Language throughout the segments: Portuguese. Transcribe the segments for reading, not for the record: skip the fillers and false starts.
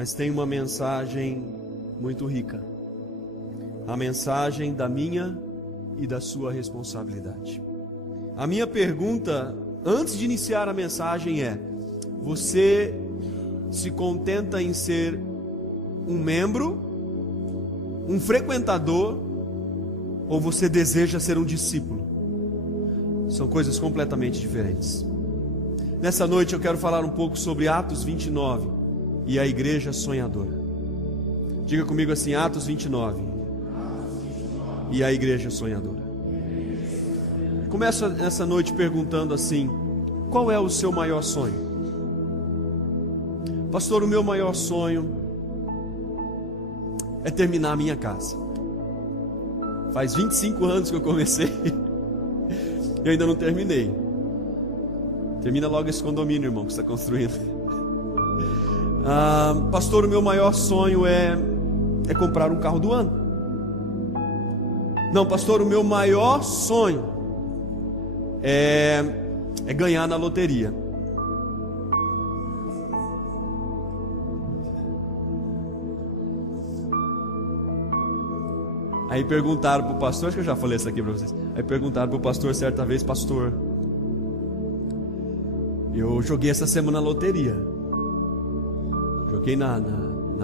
mas tem uma mensagem muito rica. A mensagem da minha e da sua responsabilidade. A minha pergunta, antes de iniciar a mensagem, é: você se contenta em ser um membro, um frequentador, ou você deseja ser um discípulo? São coisas completamente diferentes. Nessa noite eu quero falar um pouco sobre Atos 29 e a igreja sonhadora. Diga comigo assim: Atos 29 e a igreja sonhadora. Começo essa noite perguntando assim: qual é o seu maior sonho? Pastor, o meu maior sonho é terminar a minha casa. Faz 25 anos que eu comecei e ainda não terminei. Termina logo esse condomínio, irmão, que você está construindo. Pastor, o meu maior sonho é comprar um carro do ano. Não, pastor, o meu maior sonho é ganhar na loteria. Aí perguntaram para o pastor, acho que eu já falei isso aqui para vocês. Aí perguntaram para o pastor certa vez: pastor, eu joguei essa semana na loteria. Joguei na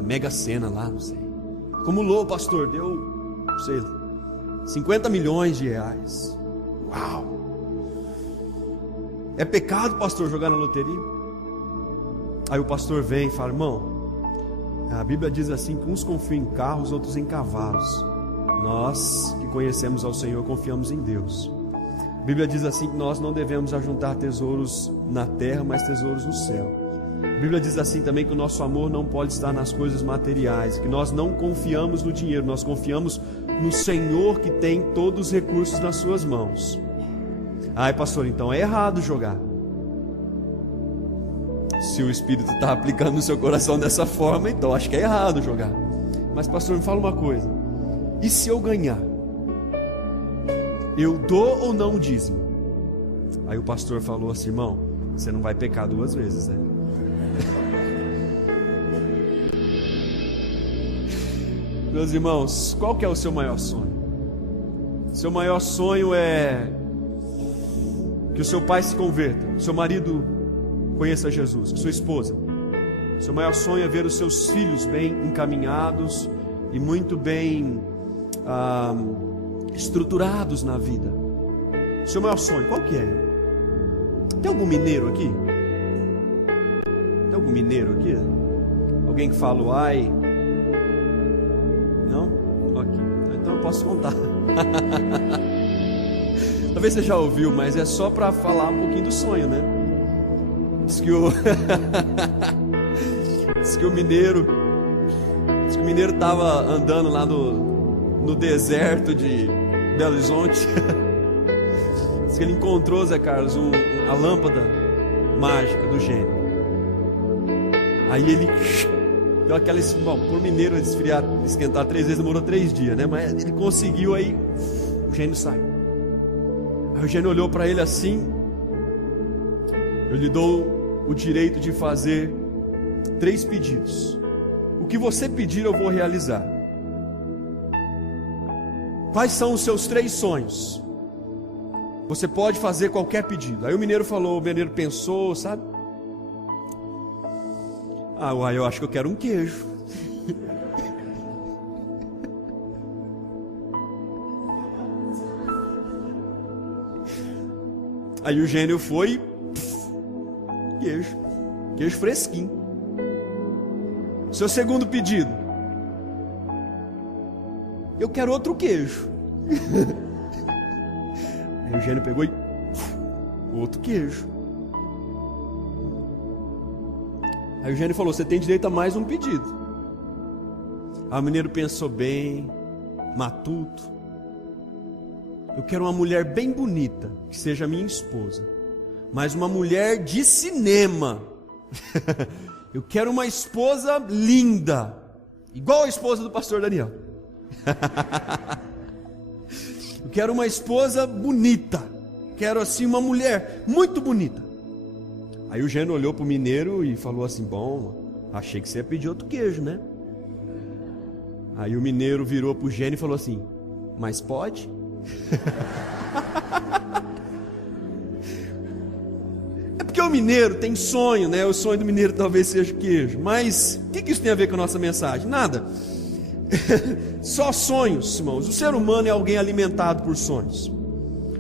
Mega Sena lá, não sei. Acumulou, pastor, deu, não sei, 50 milhões de reais. Uau! É pecado, pastor, jogar na loteria? Aí o pastor vem e fala: irmão, a Bíblia diz assim que uns confiam em carros, outros em cavalos. Nós que conhecemos ao Senhor confiamos em Deus. A Bíblia diz assim que nós não devemos ajuntar tesouros na terra, mas tesouros no céu. A Bíblia diz assim também que o nosso amor não pode estar nas coisas materiais, que nós não confiamos no dinheiro, nós confiamos no Senhor que tem todos os recursos nas suas mãos. Ai, pastor, então é errado jogar. Se o Espírito está aplicando no seu coração dessa forma, então acho que é errado jogar. Mas pastor, me fala uma coisa: e se eu ganhar, eu dou ou não o dízimo? Aí o pastor falou assim: irmão, você não vai pecar duas vezes, né? Meus irmãos, qual que é o seu maior sonho? Seu maior sonho é que o seu pai se converta, que o seu marido conheça Jesus, que sua esposa. Seu maior sonho é ver os seus filhos bem encaminhados e muito bem estruturados na vida. Seu maior sonho, qual que é? Tem algum mineiro aqui? Tem algum mineiro aqui? Alguém que fala uai? Não? Ok, então eu posso contar. Talvez você já ouviu, mas é só para falar um pouquinho do sonho, né? Diz que o mineiro estava andando lá no deserto de Belo Horizonte. Diz que ele encontrou, Zé Carlos, a lâmpada mágica do gênio. Aí ele deu aquela... Bom, por mineiro esquentar 3 vezes demorou 3 dias, né? Mas ele conseguiu, aí o gênio saiu. Aí o gênio olhou para ele assim: eu lhe dou o direito de fazer 3 pedidos. O que você pedir eu vou realizar. Quais são os seus 3 sonhos? Você pode fazer qualquer pedido. Aí o mineiro pensou, sabe? Eu acho que eu quero um queijo. Aí o gênio foi, queijo fresquinho. Seu segundo pedido: eu quero outro queijo. Aí o gênio pegou e outro queijo. Aí o gênio falou: você tem direito a mais um pedido. Aí o mineiro pensou bem, matuto: eu quero uma mulher bem bonita, que seja minha esposa, mas uma mulher de cinema. Eu quero uma esposa linda, igual a esposa do pastor Daniel. Eu quero uma esposa bonita, quero assim uma mulher muito bonita. Aí o gênio olhou para o mineiro e falou assim: bom, Achei que você ia pedir outro queijo, né? Aí o mineiro virou pro gênio e falou assim: mas pode? É porque o mineiro tem sonho, né? O sonho do mineiro talvez seja queijo. Mas o que isso tem a ver com a nossa mensagem? Nada. Só sonhos, irmãos. O ser humano é alguém alimentado por sonhos.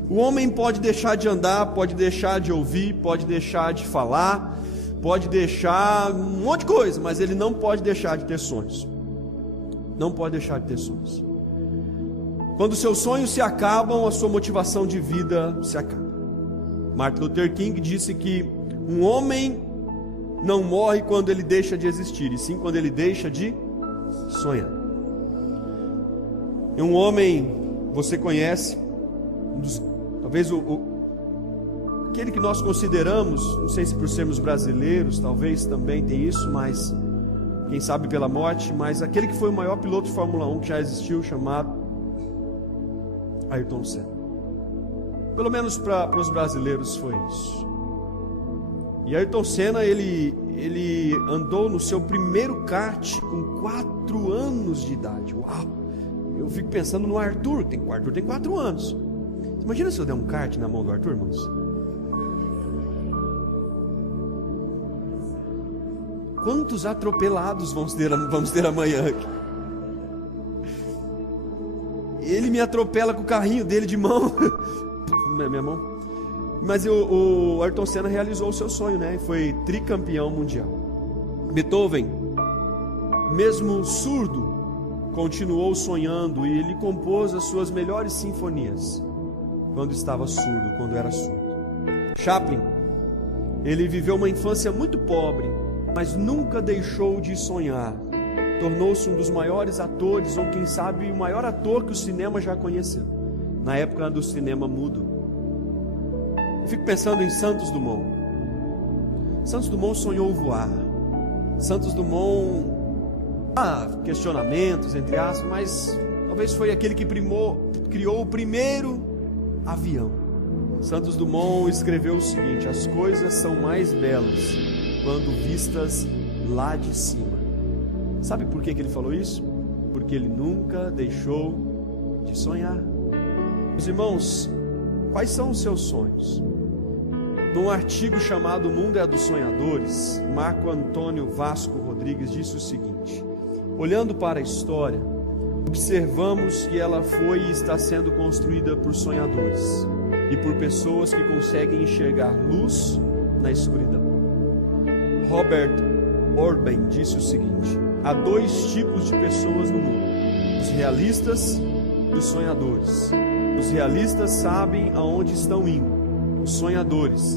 O homem pode deixar de andar, pode deixar de ouvir, pode deixar de falar, pode deixar um monte de coisa, mas ele não pode deixar de ter sonhos. Não pode deixar de ter sonhos. Quando os seus sonhos se acabam, a sua motivação de vida se acaba. Martin Luther King disse que um homem não morre quando ele deixa de existir, e sim quando ele deixa de sonhar. E um homem, você conhece, talvez aquele que nós consideramos, não sei se por sermos brasileiros, talvez também tem isso, mas quem sabe pela morte, mas aquele que foi o maior piloto de Fórmula 1 que já existiu, chamado Ayrton Senna. Pelo menos para os brasileiros foi isso. E Ayrton Senna, ele andou no seu primeiro kart com 4 anos de idade. Uau! Eu fico pensando no Arthur tem 4 anos. Imagina se eu der um kart na mão do Arthur, irmãos. Quantos atropelados vamos ter amanhã aqui? Ele me atropela com o carrinho dele de mão. Minha mão. Mas o Ayrton Senna realizou o seu sonho, né? Foi tricampeão mundial. Beethoven, mesmo surdo, continuou sonhando e ele compôs as suas melhores sinfonias quando estava surdo, quando era surdo. Chaplin, ele viveu uma infância muito pobre, mas nunca deixou de sonhar. Tornou-se um dos maiores atores, ou quem sabe o maior ator que o cinema já conheceu, na época do cinema mudo. Eu fico pensando em Santos Dumont. Santos Dumont sonhou voar. Santos Dumont, questionamentos entre aspas, mas talvez foi aquele que criou o primeiro avião. Santos Dumont escreveu o seguinte: as coisas são mais belas quando vistas lá de cima. Sabe por que ele falou isso? Porque ele nunca deixou de sonhar. Meus irmãos, quais são os seus sonhos? Num artigo chamado O Mundo é dos Sonhadores, Marco Antônio Vasco Rodrigues disse o seguinte: olhando para a história, observamos que ela foi e está sendo construída por sonhadores e por pessoas que conseguem enxergar luz na escuridão. Robert Orben disse o seguinte: há 2 tipos de pessoas no mundo: os realistas e os sonhadores. Os realistas sabem aonde estão indo, os sonhadores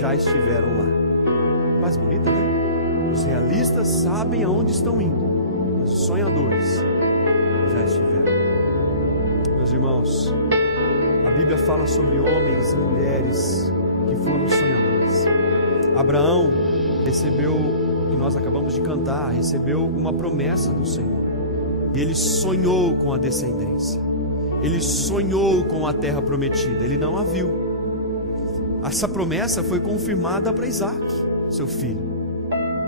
já estiveram lá. Mais bonita, né? Os realistas sabem aonde estão indo, mas os sonhadores já estiveram. Meus irmãos, a Bíblia fala sobre homens e mulheres que foram sonhadores. Abraão recebeu, que nós acabamos de cantar, recebeu uma promessa do Senhor. E ele sonhou com a descendência. Ele sonhou com a terra prometida. Ele não a viu. Essa promessa foi confirmada para Isaac, seu filho,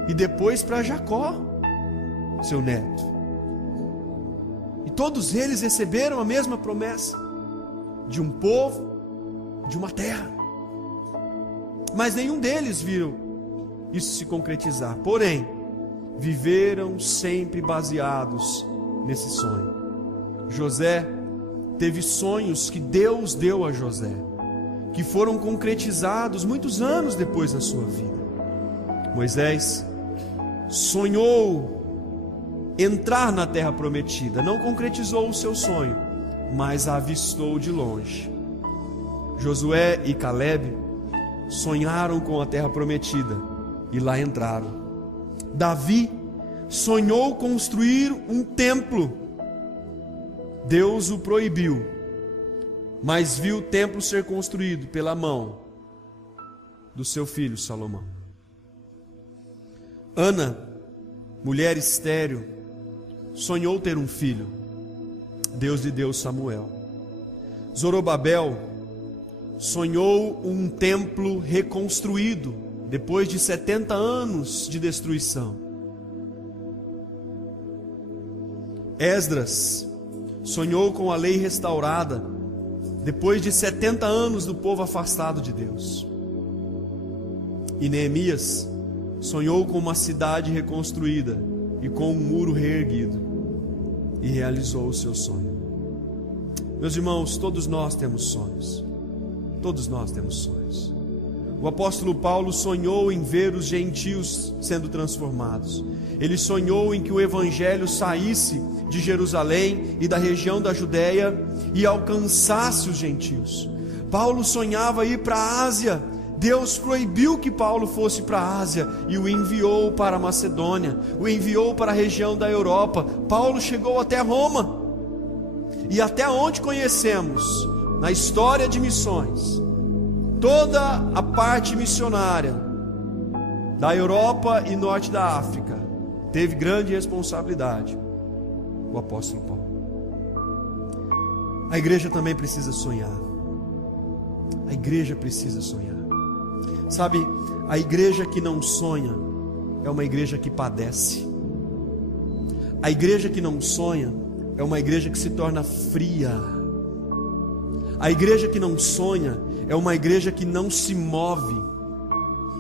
e depois para Jacó, seu neto. E todos eles receberam a mesma promessa de um povo, de uma terra. Mas nenhum deles viu isso se concretizar. Porém, viveram sempre baseados nesse sonho. José teve sonhos que Deus deu a José, que foram concretizados muitos anos depois da sua vida. Moisés sonhou entrar na terra prometida, não concretizou o seu sonho, mas a avistou de longe. Josué e Caleb sonharam com a terra prometida e lá entraram. Davi sonhou construir um templo. Deus o proibiu, mas viu o templo ser construído pela mão do seu filho Salomão. Ana, mulher estéril, sonhou ter um filho. Deus lhe deu Samuel. Zorobabel sonhou um templo reconstruído depois de 70 anos de destruição. Esdras sonhou com a lei restaurada, depois de 70 anos do povo afastado de Deus. E Neemias sonhou com uma cidade reconstruída e com um muro reerguido, e realizou o seu sonho. Meus irmãos, todos nós temos sonhos. Todos nós temos sonhos. O apóstolo Paulo sonhou em ver os gentios sendo transformados. Ele sonhou em que o evangelho saísse de Jerusalém e da região da Judéia e alcançasse os gentios. Paulo sonhava ir para a Ásia. Deus proibiu que Paulo fosse para a Ásia e o enviou para a Macedônia, o enviou para a região da Europa. Paulo chegou até Roma. E até onde conhecemos, na história de missões, toda a parte missionária da Europa e norte da África, teve grande responsabilidade o apóstolo Paulo. A igreja também precisa sonhar. A igreja precisa sonhar. Sabe, a igreja que não sonha é uma igreja que padece. A igreja que não sonha é uma igreja que se torna fria. A igreja que não sonha é uma igreja que não se move.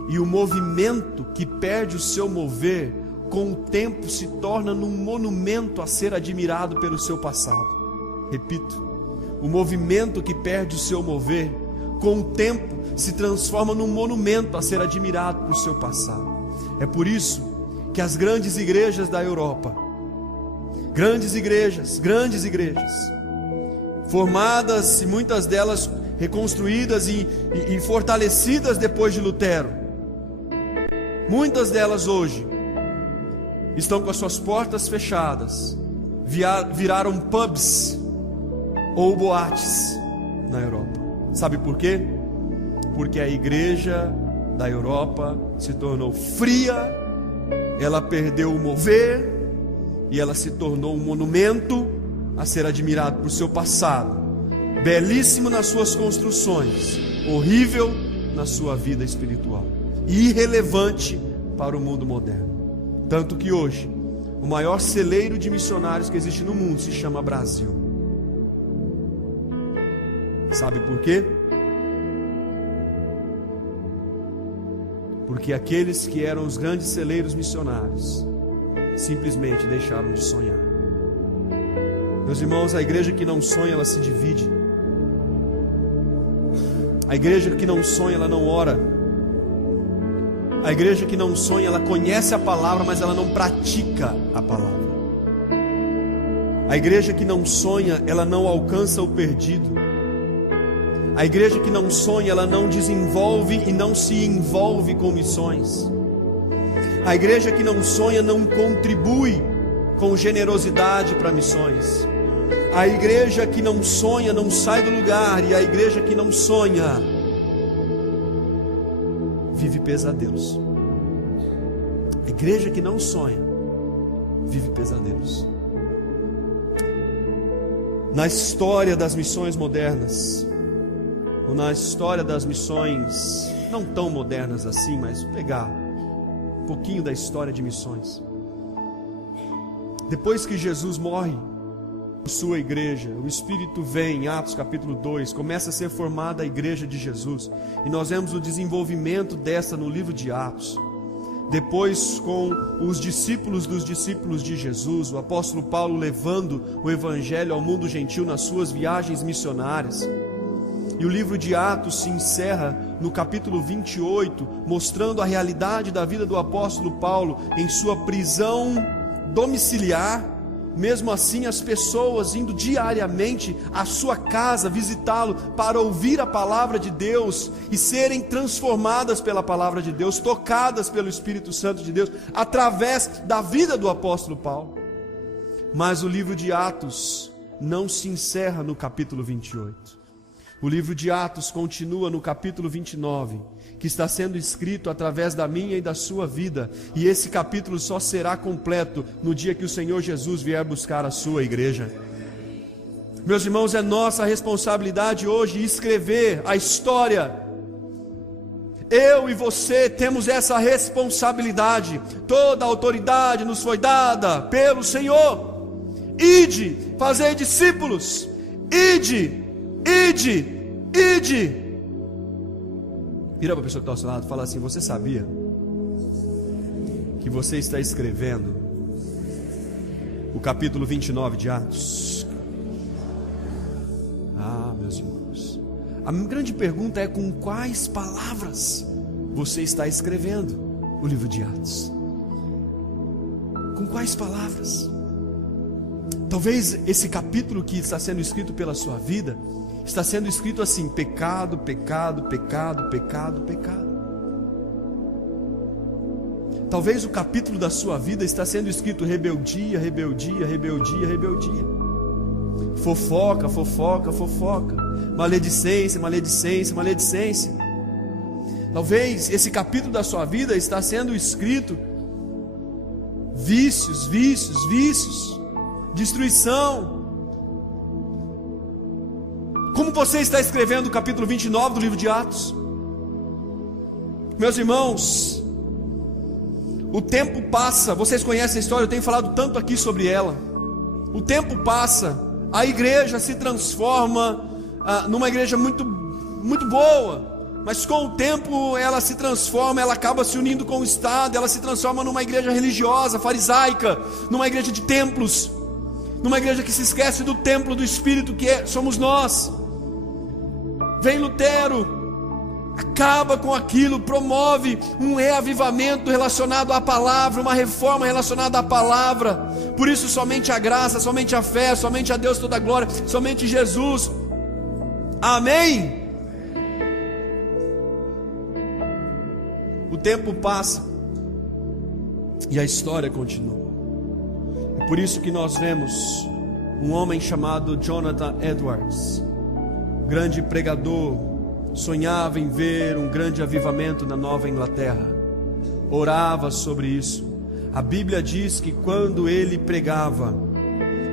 E o movimento que perde o seu mover, com o tempo se torna num monumento a ser admirado pelo seu passado. Repito, o movimento que perde o seu mover, com o tempo se transforma num monumento a ser admirado por seu passado. É por isso que as grandes igrejas da Europa, grandes igrejas, formadas e muitas delas reconstruídas e fortalecidas depois de Lutero, muitas delas hoje estão com as suas portas fechadas, viraram pubs ou boates na Europa. Sabe por quê? Porque a igreja da Europa se tornou fria, ela perdeu o mover e ela se tornou um monumento a ser admirado por seu passado, belíssimo nas suas construções, horrível na sua vida espiritual, irrelevante para o mundo moderno. Tanto que hoje o maior celeiro de missionários que existe no mundo se chama Brasil. Sabe por quê? Porque aqueles que eram os grandes celeiros missionários simplesmente deixaram de sonhar. Meus irmãos, a igreja que não sonha, ela se divide. A igreja que não sonha, ela não ora. A igreja que não sonha, ela conhece a palavra, mas ela não pratica a palavra. A igreja que não sonha, ela não alcança o perdido. A igreja que não sonha, ela não desenvolve e não se envolve com missões. A igreja que não sonha não contribui com generosidade para missões. A igreja que não sonha não sai do lugar. E a igreja que não sonha vive pesadelos. A igreja que não sonha vive pesadelos. Na história das missões modernas, ou na história das missões não tão modernas assim, mas pegar um pouquinho da história de missões. Depois que Jesus morre por sua igreja, o Espírito vem, em Atos capítulo 2, começa a ser formada a igreja de Jesus, e nós vemos o desenvolvimento dessa no livro de Atos. Depois, com os discípulos dos discípulos de Jesus, o apóstolo Paulo levando o evangelho ao mundo gentil nas suas viagens missionárias. E o livro de Atos se encerra no capítulo 28, mostrando a realidade da vida do apóstolo Paulo em sua prisão domiciliar. Mesmo assim, as pessoas indo diariamente à sua casa visitá-lo para ouvir a palavra de Deus e serem transformadas pela palavra de Deus, tocadas pelo Espírito Santo de Deus, através da vida do apóstolo Paulo. Mas o livro de Atos não se encerra no capítulo 28. O livro de Atos continua no capítulo 29, que está sendo escrito através da minha e da sua vida. E esse capítulo só será completo no dia que o Senhor Jesus vier buscar a sua igreja. Meus irmãos, é nossa responsabilidade hoje escrever a história. Eu e você temos essa responsabilidade. Toda a autoridade nos foi dada pelo Senhor. ide, fazei discípulos, ide. Vira para a pessoa que está ao seu lado e fala assim: você sabia que você está escrevendo o capítulo 29 de Atos? Ah, meus irmãos, a grande pergunta é: com quais palavras você está escrevendo o livro de Atos? Com quais palavras? Talvez esse capítulo que está sendo escrito pela sua vida está sendo escrito assim: pecado, pecado, pecado, pecado, pecado. Talvez o capítulo da sua vida está sendo escrito rebeldia, rebeldia, rebeldia, rebeldia. Fofoca, fofoca, fofoca. Maledicência, maledicência, maledicência. Talvez esse capítulo da sua vida está sendo escrito vícios, vícios, vícios, destruição. Como você está escrevendo o capítulo 29 do livro de Atos? Meus irmãos, o tempo passa. Vocês conhecem a história, eu tenho falado tanto aqui sobre ela. O tempo passa, a igreja se transforma numa igreja muito, muito boa. Mas com o tempo ela se transforma, ela acaba se unindo com o Estado. Ela se transforma numa igreja religiosa, farisaica, numa igreja de templos, numa igreja que se esquece do templo do Espírito que somos nós. Vem Lutero, acaba com aquilo, promove um reavivamento relacionado à palavra, uma reforma relacionada à palavra. Por isso somente a graça, somente a fé, somente a Deus toda a glória, somente Jesus. Amém? O tempo passa e a história continua. É por isso que nós vemos um homem chamado Jonathan Edwards, grande pregador, sonhava em ver um grande avivamento na Nova Inglaterra, orava sobre isso. A Bíblia diz que quando ele pregava,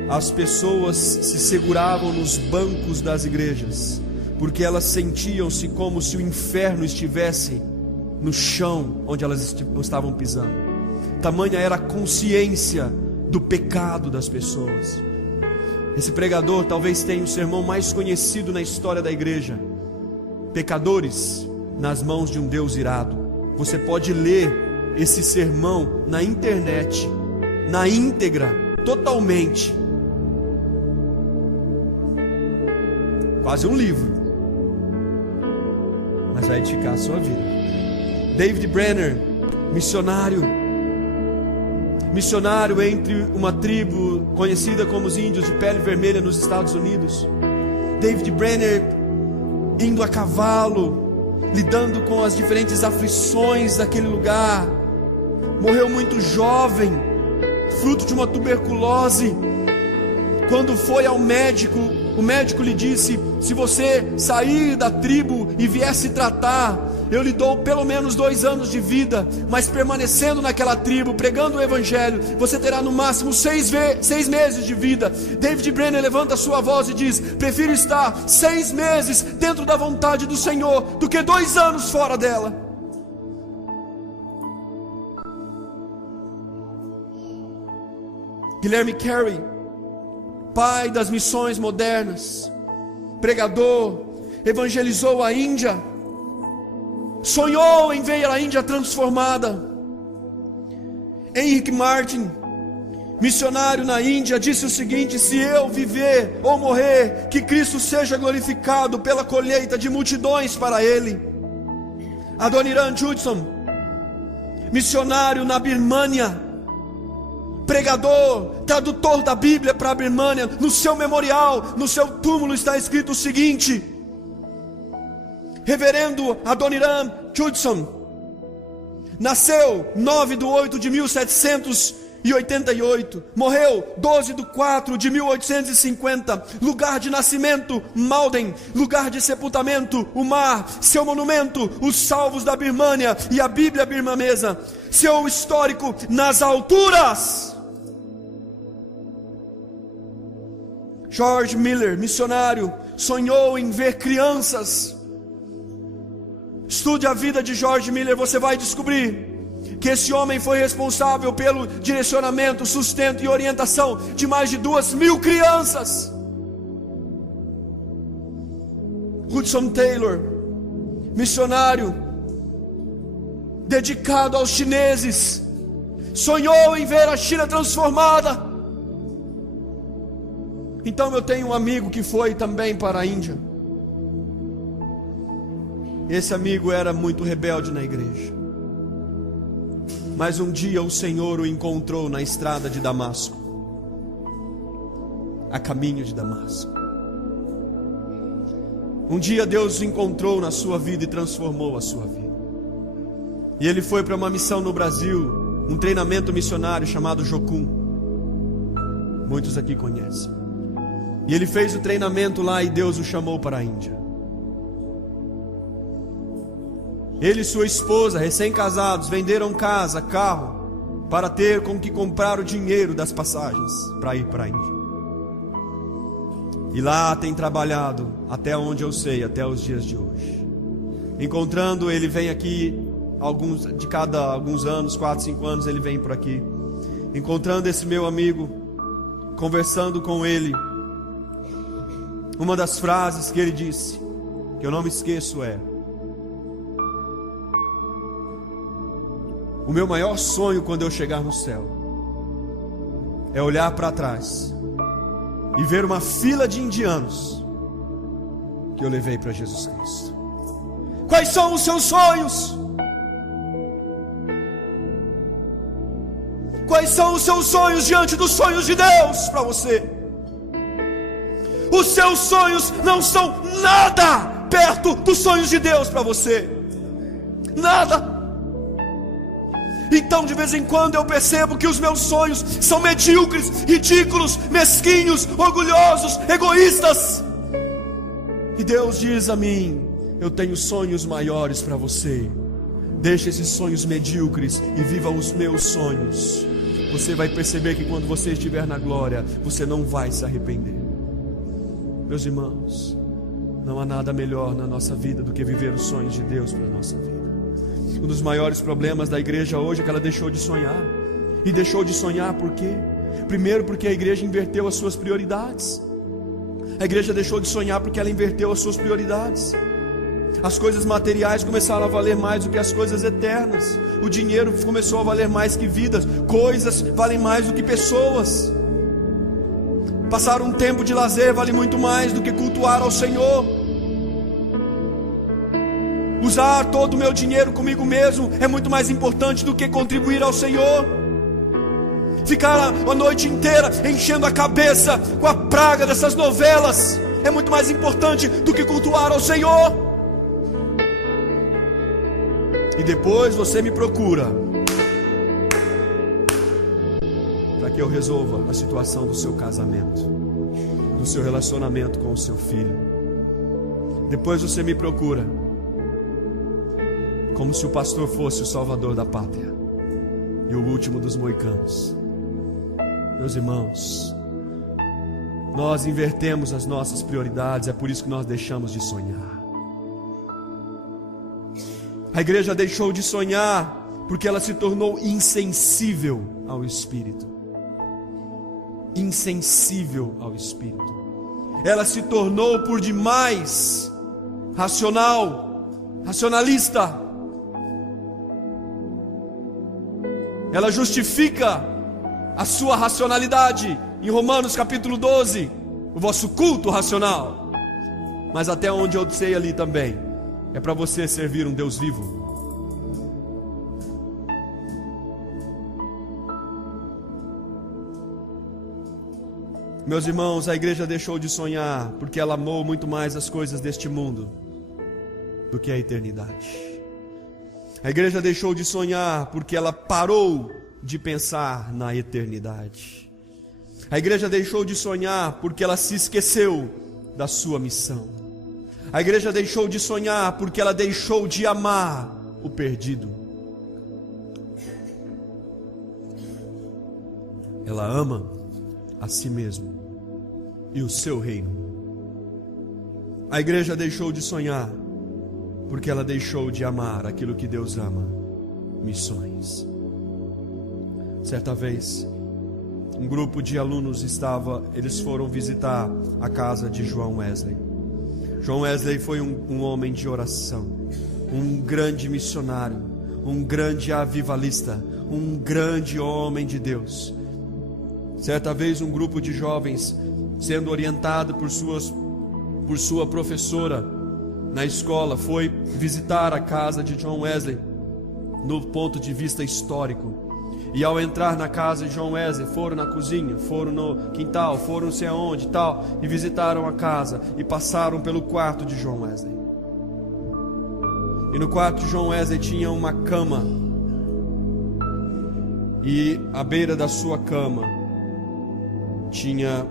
as pessoas se seguravam nos bancos das igrejas, porque elas sentiam-se como se o inferno estivesse no chão onde elas estavam pisando. Tamanha era a consciência do pecado das pessoas. Esse pregador talvez tenha o sermão mais conhecido na história da igreja: Pecadores nas mãos de um Deus irado. Você pode ler esse sermão na internet, na íntegra, totalmente. Quase um livro, mas vai edificar a sua vida. David Brenner, missionário entre uma tribo conhecida como os índios de pele vermelha nos Estados Unidos. David Brenner indo a cavalo, lidando com as diferentes aflições daquele lugar. Morreu muito jovem, fruto de uma tuberculose. Quando foi ao médico, o médico lhe disse: se você sair da tribo e vier se tratar, eu lhe dou pelo menos 2 anos de vida, mas permanecendo naquela tribo, pregando o evangelho, você terá no máximo 6 meses de vida. David Brenner levanta a sua voz e diz: prefiro estar 6 meses dentro da vontade do Senhor do que 2 anos fora dela. Guilherme Carey, pai das missões modernas, pregador, evangelizou a Índia, sonhou em ver a Índia transformada. Henrik Martin, missionário na Índia, disse o seguinte: se eu viver ou morrer, que Cristo seja glorificado pela colheita de multidões para Ele. Adoniram Judson, missionário na Birmânia, pregador, tradutor da Bíblia para a Birmânia. No seu memorial, no seu túmulo está escrito o seguinte: Reverendo Adoniram Judson nasceu 9/8/1788, morreu 12/4/1850. Lugar de nascimento, Malden. Lugar de sepultamento, o mar. Seu monumento, os salvos da Birmânia e a Bíblia birmanesa. Seu histórico, nas alturas. George Miller, missionário, sonhou em ver crianças. Estude a vida de George Miller, você vai descobrir. que esse homem foi responsável pelo direcionamento, sustento e orientação de mais de 2.000 crianças. Hudson Taylor, missionário, dedicado aos chineses, sonhou em ver a China transformada. Então eu tenho um amigo que foi também para a Índia. Esse amigo era muito rebelde na igreja, mas um dia o Senhor o encontrou na estrada de Damasco, a caminho de Damasco. Um dia Deus o encontrou na sua vida e transformou a sua vida. E ele foi para uma missão no Brasil, um treinamento missionário chamado Jocum. Muitos aqui conhecem. E ele fez o treinamento lá e Deus o chamou para a Índia. Ele e sua esposa, recém-casados, venderam casa, carro, para ter com que comprar o dinheiro das passagens para ir para a Índia. E lá tem trabalhado, até onde eu sei, até os dias de hoje. Encontrando, ele vem aqui, alguns anos, 4, 5 anos, ele vem por aqui. Encontrando esse meu amigo, conversando com ele, uma das frases que ele disse, que eu não me esqueço, é: o meu maior sonho quando eu chegar no céu é olhar para trás e ver uma fila de indianos que eu levei para Jesus Cristo. Quais são os seus sonhos? Quais são os seus sonhos diante dos sonhos de Deus para você? Os seus sonhos não são nada perto dos sonhos de Deus para você. Nada. Então de vez em quando eu percebo que os meus sonhos são medíocres, ridículos, mesquinhos, orgulhosos, egoístas. E Deus diz a mim: eu tenho sonhos maiores para você. Deixe esses sonhos medíocres e viva os meus sonhos. Você vai perceber que quando você estiver na glória, você não vai se arrepender. Meus irmãos, não há nada melhor na nossa vida do que viver os sonhos de Deus para a nossa vida. Um dos maiores problemas da igreja hoje é que ela deixou de sonhar. E deixou de sonhar por quê? Primeiro, porque a igreja inverteu as suas prioridades. A igreja deixou de sonhar porque ela inverteu as suas prioridades. As coisas materiais começaram a valer mais do que as coisas eternas. O dinheiro começou a valer mais que vidas. Coisas valem mais do que pessoas. Passar um tempo de lazer vale muito mais do que cultuar ao Senhor. Usar todo o meu dinheiro comigo mesmo é muito mais importante do que contribuir ao Senhor. Ficar a noite inteira enchendo a cabeça com a praga dessas novelas é muito mais importante do que cultuar ao Senhor. E depois você me procura para que eu resolva a situação do seu casamento, do seu relacionamento com o seu filho. Depois você me procura como se o pastor fosse o salvador da pátria e o último dos moicanos. Meus irmãos, nós invertemos as nossas prioridades, é por isso que nós deixamos de sonhar. A igreja deixou de sonhar porque ela se tornou insensível ao Espírito. Insensível ao Espírito. Ela se tornou por demais racionalista. Ela justifica a sua racionalidade em Romanos capítulo 12, o vosso culto racional. Mas até onde eu sei ali também, é para você servir um Deus vivo. Meus irmãos, a igreja deixou de sonhar porque ela amou muito mais as coisas deste mundo do que a eternidade. A igreja deixou de sonhar porque ela parou de pensar na eternidade. A igreja deixou de sonhar porque ela se esqueceu da sua missão. A igreja deixou de sonhar porque ela deixou de amar o perdido. Ela ama a si mesma e o seu reino. A igreja deixou de sonhar porque ela deixou de amar aquilo que Deus ama: missões. Certa vez, um grupo de alunos eles foram visitar a casa de John Wesley. John Wesley foi um homem de oração, um grande missionário, um grande avivalista, um grande homem de Deus. Certa vez, um grupo de jovens, sendo orientado por sua professora na escola, foi visitar a casa de John Wesley no ponto de vista histórico. E ao entrar na casa de John Wesley, foram na cozinha, foram no quintal, foram não sei aonde e tal, e visitaram a casa e passaram pelo quarto de John Wesley. E no quarto de John Wesley tinha uma cama, e à beira da sua cama tinha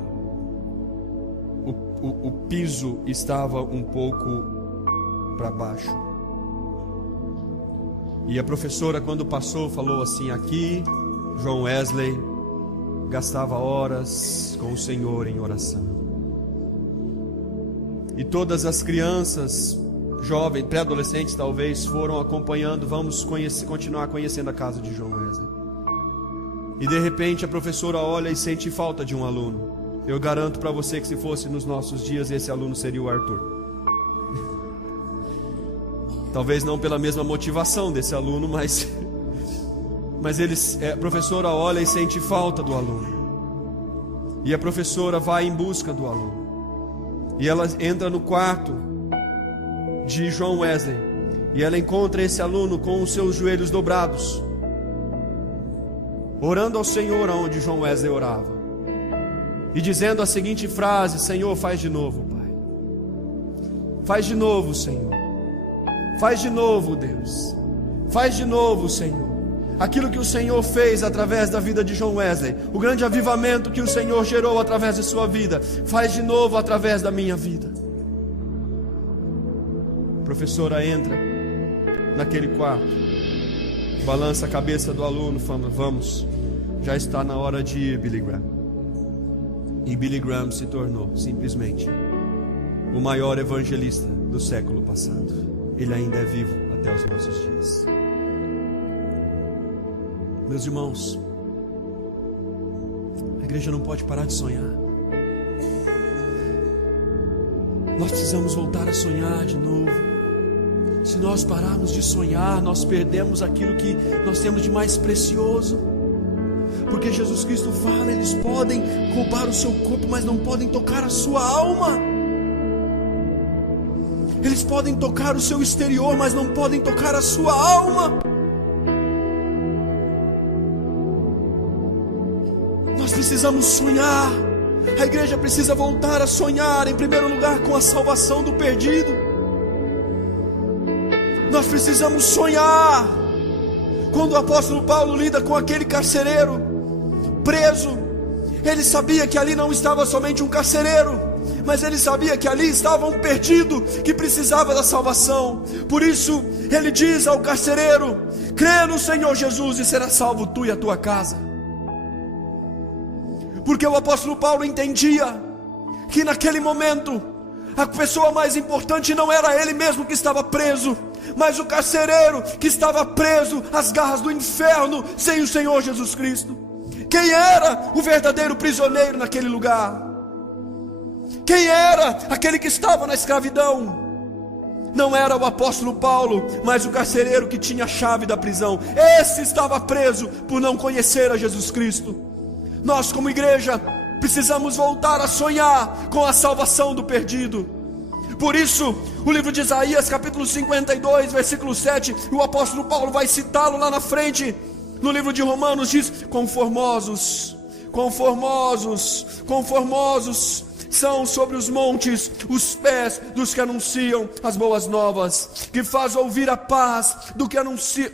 o piso estava um pouco para baixo. E a professora, quando passou, falou assim: aqui John Wesley gastava horas com o Senhor em oração. E todas as crianças, jovens, pré-adolescentes talvez, foram acompanhando. Vamos continuar conhecendo a casa de John Wesley. E de repente a professora olha e sente falta de um aluno. Eu garanto para você que se fosse nos nossos dias, esse aluno seria o Arthur. Talvez não pela mesma motivação desse aluno, mas a professora olha e sente falta do aluno. E a professora vai em busca do aluno. E ela entra no quarto de John Wesley. E ela encontra esse aluno com os seus joelhos dobrados, orando ao Senhor aonde John Wesley orava. E dizendo a seguinte frase: Senhor, faz de novo, Pai. Faz de novo, Senhor. Faz de novo, Deus. Faz de novo, Senhor. Aquilo que o Senhor fez através da vida de John Wesley, o grande avivamento que o Senhor gerou através de sua vida, faz de novo através da minha vida. A professora entra naquele quarto, balança a cabeça do aluno, fala: vamos, já está na hora de ir, Billy Graham. E Billy Graham se tornou simplesmente o maior evangelista do século passado. Ele ainda é vivo até os nossos dias. Meus irmãos, a igreja não pode parar de sonhar. Nós precisamos voltar a sonhar de novo. Se nós pararmos de sonhar, nós perdemos aquilo que nós temos de mais precioso. Porque Jesus Cristo fala: eles podem roubar o seu corpo, mas não podem tocar a sua alma. Eles podem tocar o seu exterior, mas não podem tocar a sua alma. Nós precisamos sonhar. A igreja precisa voltar a sonhar, em primeiro lugar, com a salvação do perdido. Nós precisamos sonhar. Quando o apóstolo Paulo lida com aquele carcereiro preso, ele sabia que ali não estava somente um carcereiro, mas ele sabia que ali estava um perdido que precisava da salvação. Por isso ele diz ao carcereiro: crê no Senhor Jesus e será salvo tu e a tua casa. Porque o apóstolo Paulo entendia que naquele momento a pessoa mais importante não era ele mesmo que estava preso, mas o carcereiro que estava preso às garras do inferno sem o Senhor Jesus Cristo. Quem era o verdadeiro prisioneiro naquele lugar? Quem era aquele que estava na escravidão? Não era o apóstolo Paulo, mas o carcereiro que tinha a chave da prisão. Esse estava preso por não conhecer a Jesus Cristo. Nós, como igreja, precisamos voltar a sonhar com a salvação do perdido. Por isso, o livro de Isaías, capítulo 52, versículo 7, o apóstolo Paulo vai citá-lo lá na frente. No livro de Romanos diz: conformosos são sobre os montes os pés dos que anunciam as boas novas, que faz ouvir a paz do que anuncia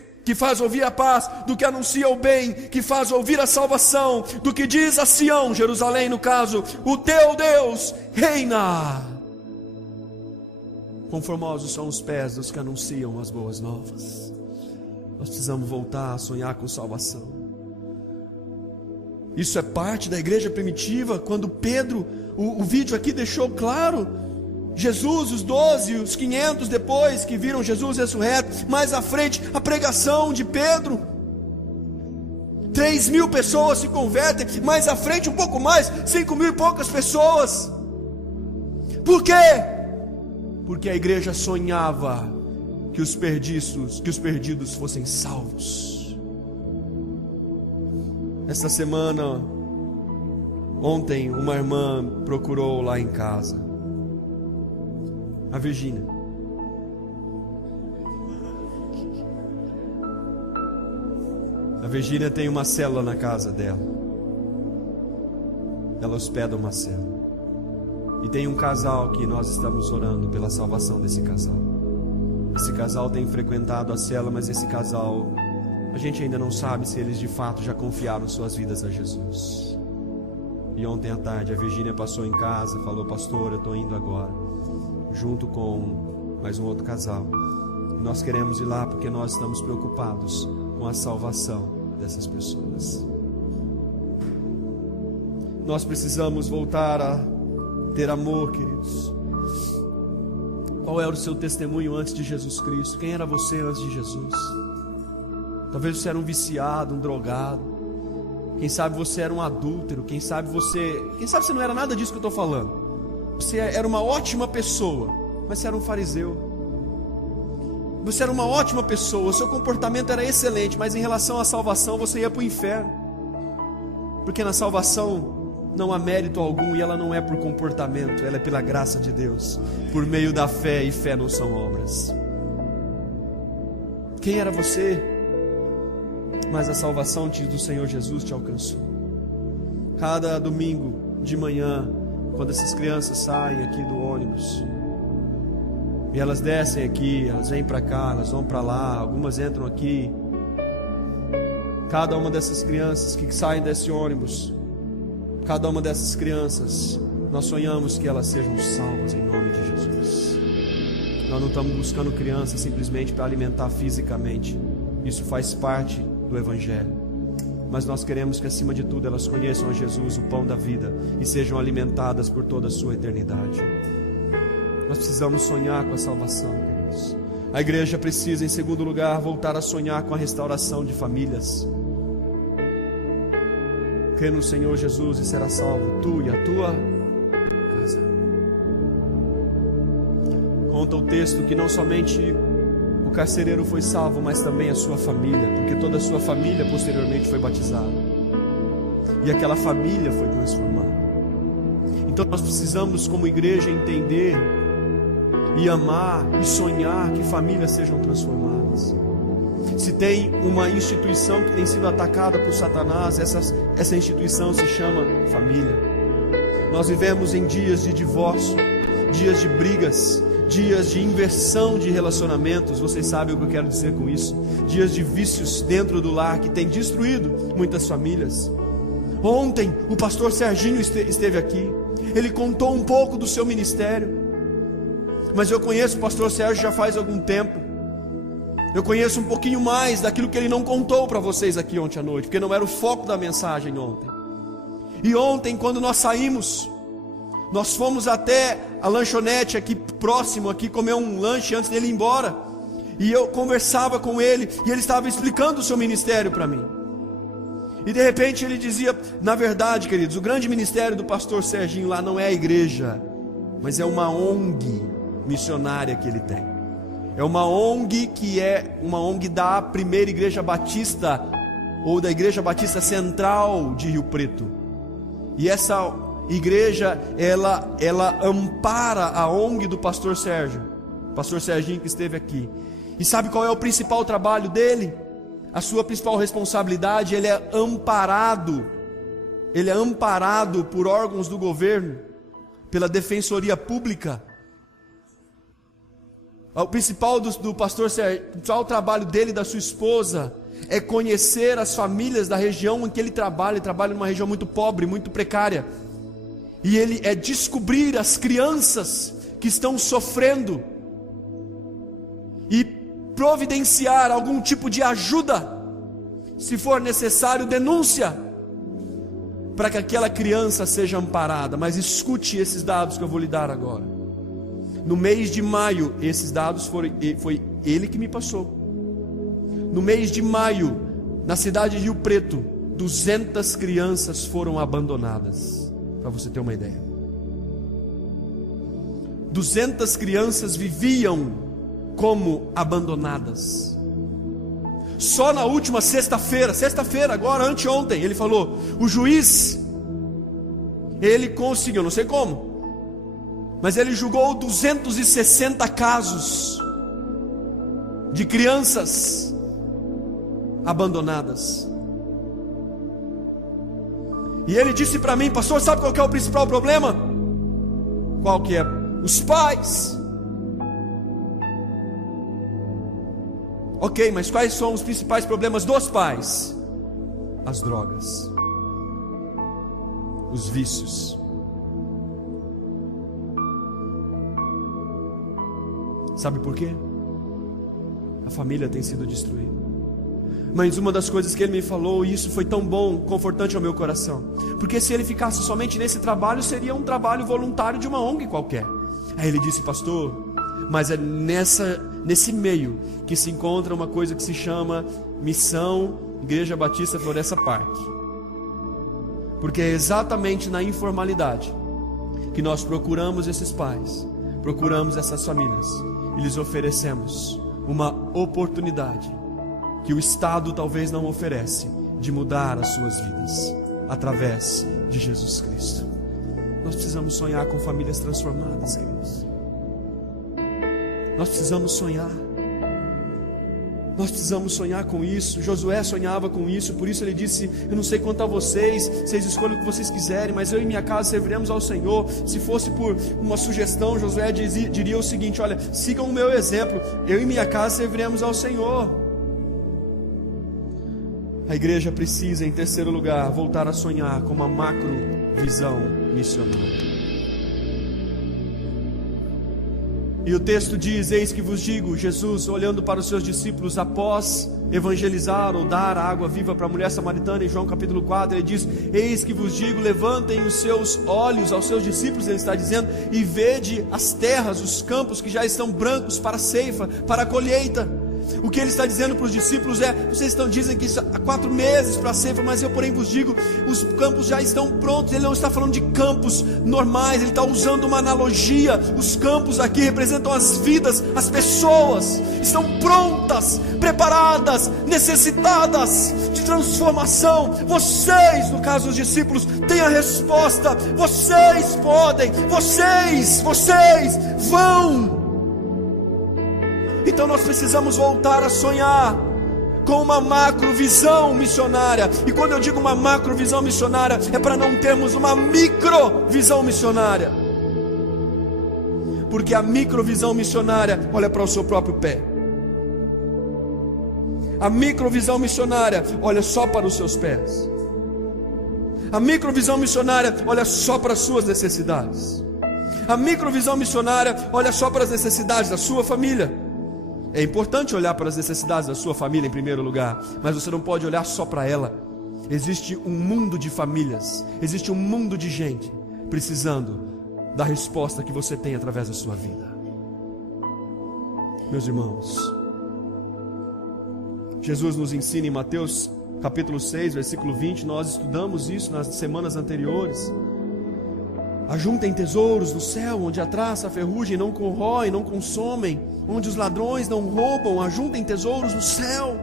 o bem, que faz ouvir a salvação do que diz a Sião, Jerusalém no caso: o teu Deus reina. Conformosos são os pés dos que anunciam as boas novas. Nós precisamos voltar a sonhar com salvação. Isso é parte da igreja primitiva. Quando Pedro, o vídeo aqui deixou claro, Jesus, os 12, os 500 depois que viram Jesus ressurreto, mais à frente a pregação de Pedro. 3.000 pessoas se convertem, mais à frente um pouco mais, 5.000 e poucas pessoas. Por quê? Porque a igreja sonhava que os perdidos fossem salvos. Esta semana, ontem, uma irmã procurou lá em casa, a Virgínia. A Virgínia tem uma célula na casa dela. Ela hospeda uma célula. E tem um casal que nós estamos orando pela salvação desse casal. Esse casal tem frequentado a célula, mas esse casal, a gente ainda não sabe se eles de fato já confiaram suas vidas a Jesus. E ontem à tarde a Virgínia passou em casa, falou: pastor, eu estou indo agora, junto com mais um outro casal. E nós queremos ir lá porque nós estamos preocupados com a salvação dessas pessoas. Nós precisamos voltar a ter amor, queridos. Qual era o seu testemunho antes de Jesus Cristo? Quem era você antes de Jesus? Talvez você era um viciado, um drogado. Quem sabe você era um adúltero. Quem sabe você não era nada disso que eu estou falando. Você era uma ótima pessoa, mas você era um fariseu. Você era uma ótima pessoa, o seu comportamento era excelente, mas em relação à salvação você ia para o inferno. Porque na salvação não há mérito algum, e ela não é por comportamento, ela é pela graça de Deus, por meio da fé, e fé não são obras. Quem era você? Mas a salvação do Senhor Jesus te alcançou. Cada domingo de manhã, quando essas crianças saem aqui do ônibus, e elas descem aqui, elas vêm para cá, elas vão para lá, algumas entram aqui. Cada uma dessas crianças que saem desse ônibus, cada uma dessas crianças, nós sonhamos que elas sejam salvas em nome de Jesus. Nós não estamos buscando crianças simplesmente para alimentar fisicamente. Isso faz parte do Evangelho. Mas nós queremos que acima de tudo elas conheçam a Jesus, o pão da vida, e sejam alimentadas por toda a sua eternidade. Nós precisamos sonhar com a salvação, queridos. A igreja precisa, em segundo lugar, voltar a sonhar com a restauração de famílias. Crê no Senhor Jesus e será salvo, tu e a tua casa. Conta o texto que não somente o carcereiro foi salvo, mas também a sua família, porque toda a sua família posteriormente foi batizada. E aquela família foi transformada. Então nós precisamos, como igreja, entender e amar e sonhar que famílias sejam transformadas. Se tem uma instituição que tem sido atacada por Satanás, essa instituição se chama família. Nós vivemos em dias de divórcio, dias de brigas, dias de inversão de relacionamentos. Vocês sabem o que eu quero dizer com isso? Dias de vícios dentro do lar que tem destruído muitas famílias. Ontem o pastor Serginho esteve aqui. Ele contou um pouco do seu ministério. Mas eu conheço o pastor Sérgio já faz algum tempo. Eu conheço um pouquinho mais daquilo que ele não contou para vocês aqui ontem à noite, porque não era o foco da mensagem ontem. E ontem, quando nós saímos, nós fomos até a lanchonete aqui próximo, aqui comer um lanche antes dele ir embora. E eu conversava com ele, e ele estava explicando o seu ministério para mim. E de repente ele dizia: na verdade, queridos, o grande ministério do pastor Serginho lá não é a igreja, mas é uma ONG missionária que ele tem. É uma ONG que é uma ONG da primeira igreja batista, ou da igreja batista central de Rio Preto. E essa igreja, ela ampara a ONG do pastor Serginho que esteve aqui. E sabe qual é o principal trabalho dele? A sua principal responsabilidade: ele é amparado por órgãos do governo, pela defensoria pública. O principal do pastor Sérgio, o principal trabalho dele e da sua esposa é conhecer as famílias da região em que ele trabalha. Ele trabalha numa região muito pobre, muito precária. E ele é descobrir as crianças que estão sofrendo e providenciar algum tipo de ajuda, se for necessário, denúncia, para que aquela criança seja amparada. Mas escute esses dados que eu vou lhe dar agora. No mês de maio, esses dados foi ele que me passou. No mês de maio, na cidade de Rio Preto, 200 crianças foram abandonadas, para você ter uma ideia. 200 crianças viviam como abandonadas. Só na última sexta-feira agora, anteontem, ele falou, o juiz, ele conseguiu, não sei como, mas ele julgou 260 casos de crianças abandonadas. E ele disse para mim, pastor, sabe qual que é o principal problema? Qual que é? Os pais. Ok, mas quais são os principais problemas dos pais? As drogas, os vícios. Sabe por quê? A família tem sido destruída. Mas uma das coisas que ele me falou, e isso foi tão bom, confortante ao meu coração, porque se ele ficasse somente nesse trabalho, seria um trabalho voluntário de uma ONG qualquer. Aí ele disse, pastor, mas é nesse meio que se encontra uma coisa que se chama Missão Igreja Batista Floresta Park. Porque é exatamente na informalidade que nós procuramos esses pais, procuramos essas famílias e lhes oferecemos uma oportunidade que o Estado talvez não oferece, de mudar as suas vidas, através de Jesus Cristo. Nós precisamos sonhar com famílias transformadas, queridos. Nós precisamos sonhar. Nós precisamos sonhar com isso. Josué sonhava com isso, por isso ele disse, eu não sei quanto a vocês, vocês escolhem o que vocês quiserem, mas eu e minha casa serviremos ao Senhor. Se fosse por uma sugestão, Josué diria o seguinte, olha, sigam o meu exemplo, eu e minha casa serviremos ao Senhor. A igreja precisa, em terceiro lugar, voltar a sonhar com uma macro visão missionária. E o texto diz, eis que vos digo, Jesus olhando para os seus discípulos após evangelizar ou dar água viva para a mulher samaritana, em João capítulo 4, ele diz, eis que vos digo, levantem os seus olhos aos seus discípulos, ele está dizendo, e vede as terras, os campos que já estão brancos para a ceifa, para a colheita. O que ele está dizendo para os discípulos é, vocês dizem que há 4 meses para a ceifa, mas eu porém vos digo, os campos já estão prontos. Ele não está falando de campos normais, ele está usando uma analogia. Os campos aqui representam as vidas, as pessoas estão prontas, preparadas, necessitadas de transformação. Vocês, no caso dos discípulos, têm a resposta, vocês podem, vocês vão. Então nós precisamos voltar a sonhar com uma macrovisão missionária. E quando eu digo uma macrovisão missionária, é para não termos uma microvisão missionária. Porque a microvisão missionária olha para o seu próprio pé. A microvisão missionária olha só para os seus pés. A microvisão missionária olha só para as suas necessidades. A microvisão missionária olha só para as necessidades da sua família. É importante olhar para as necessidades da sua família em primeiro lugar, mas você não pode olhar só para ela. Existe um mundo de famílias, existe um mundo de gente precisando da resposta que você tem através da sua vida. Meus irmãos, Jesus nos ensina em Mateus capítulo 6, versículo 20, nós estudamos isso nas semanas anteriores. Ajuntem tesouros no céu, onde a traça, a ferrugem não corroem, não consomem, onde os ladrões não roubam. Ajuntem tesouros no céu,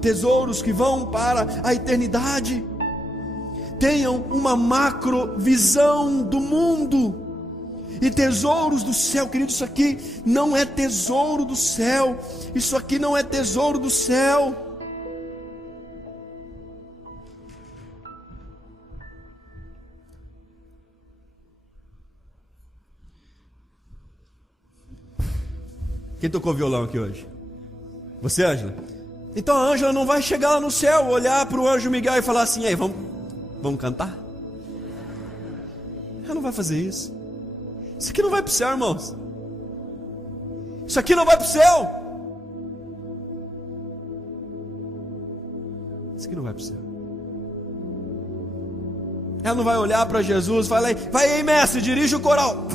tesouros que vão para a eternidade. Tenham uma macrovisão do mundo e tesouros do céu. Querido, isso aqui não é tesouro do céu. Isso aqui não é tesouro do céu. Quem tocou violão aqui hoje? Você, Ângela? Então a Ângela não vai chegar lá no céu, olhar para o anjo Miguel e falar assim, aí, vamos cantar? Ela não vai fazer isso. Isso aqui não vai para o céu, irmãos. Isso aqui não vai para o céu. Isso aqui não vai para o céu. Ela não vai olhar para Jesus, vai aí, mestre, dirige o coral.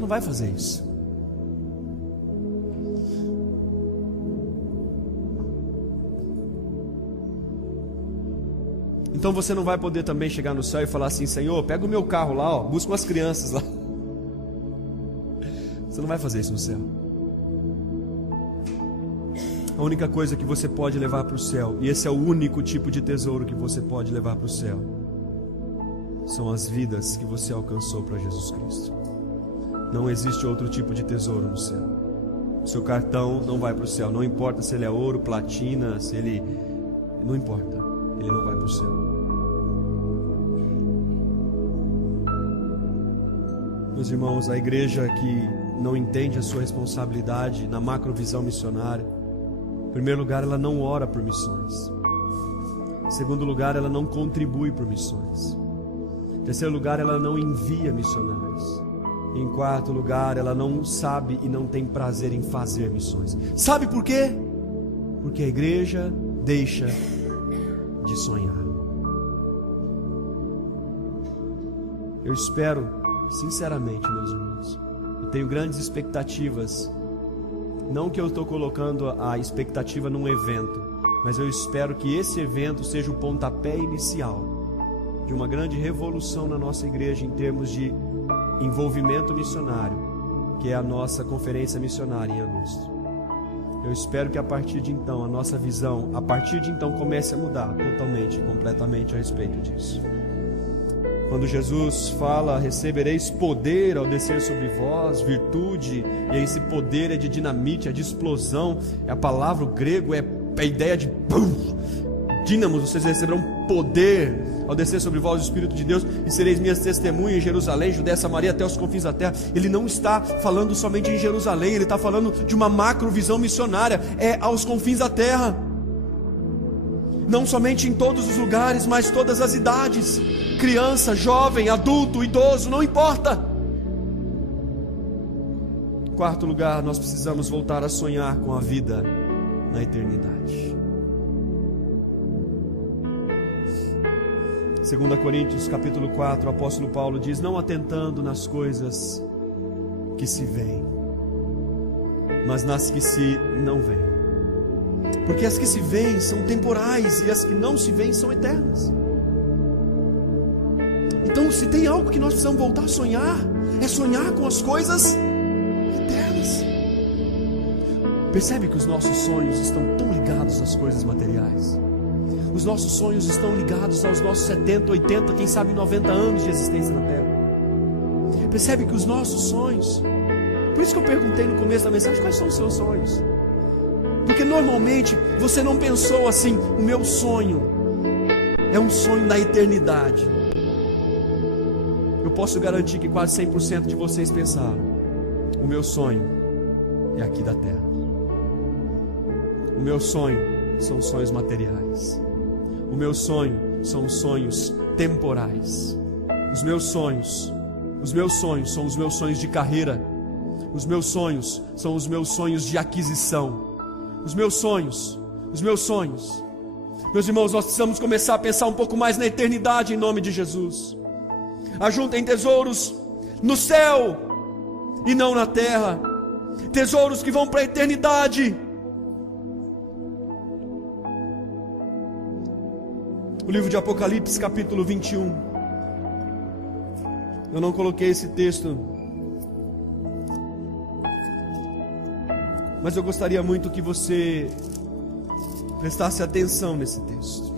Não vai fazer isso. Então você não vai poder também chegar no céu e falar assim: Senhor, pega o meu carro lá, ó, busca umas crianças lá. Você não vai fazer isso no céu. A única coisa que você pode levar para o céu, e esse é o único tipo de tesouro que você pode levar para o céu, são as vidas que você alcançou para Jesus Cristo. Não existe outro tipo de tesouro no céu. O seu cartão não vai para o céu. Não importa se ele é ouro, platina, se ele... Não importa. Ele não vai para o céu. Meus irmãos, a igreja que não entende a sua responsabilidade na macrovisão missionária, em primeiro lugar, ela não ora por missões. Em segundo lugar, ela não contribui por missões. Em terceiro lugar, ela não envia missionários. Em quarto lugar, ela não sabe e não tem prazer em fazer missões. Sabe por quê? Porque a igreja deixa de sonhar. Eu espero, sinceramente, meus irmãos, eu tenho grandes expectativas. Não que eu estou colocando a expectativa num evento, mas eu espero que esse evento seja o pontapé inicial de uma grande revolução na nossa igreja em termos de envolvimento missionário, que é a nossa conferência missionária em agosto. Eu espero que a partir de então a nossa visão, a partir de então, comece a mudar totalmente e completamente a respeito disso. Quando Jesus fala: recebereis poder ao descer sobre vós, virtude, e esse poder é de dinamite, é de explosão, a palavra grego é a ideia de dínamos, vocês receberão poder ao descer sobre vós o Espírito de Deus, e sereis minhas testemunhas em Jerusalém, Judéia, Samaria, até os confins da terra. Ele não está falando somente em Jerusalém, ele está falando de uma macrovisão missionária, é aos confins da terra, não somente em todos os lugares, mas todas as idades, criança, jovem, adulto, idoso, não importa. Em quarto lugar, nós precisamos voltar a sonhar com a vida na eternidade. 2 Coríntios capítulo 4, o apóstolo Paulo diz: não atentando nas coisas que se veem, mas nas que se não veem. Porque as que se veem são temporais e as que não se veem são eternas. Então, se tem algo que nós precisamos voltar a sonhar, é sonhar com as coisas eternas. Percebe que os nossos sonhos estão tão ligados às coisas materiais? Os nossos sonhos estão ligados aos nossos 70, 80, quem sabe 90 anos de existência na Terra. Percebe que os nossos sonhos... Por isso que eu perguntei no começo da mensagem: quais são os seus sonhos? Porque normalmente você não pensou assim: o meu sonho é um sonho da eternidade. Eu posso garantir que quase 100% de vocês pensaram: o meu sonho é aqui da terra. O meu sonho são sonhos materiais. O meu sonho são sonhos temporais. Os meus sonhos são os meus sonhos de carreira. Os meus sonhos são os meus sonhos de aquisição. Os meus sonhos. Meus irmãos, nós precisamos começar a pensar um pouco mais na eternidade em nome de Jesus. Ajuntem tesouros no céu e não na terra. Tesouros que vão para a eternidade. O livro de Apocalipse, capítulo 21. Eu não coloquei esse texto, mas eu gostaria muito que você prestasse atenção nesse texto.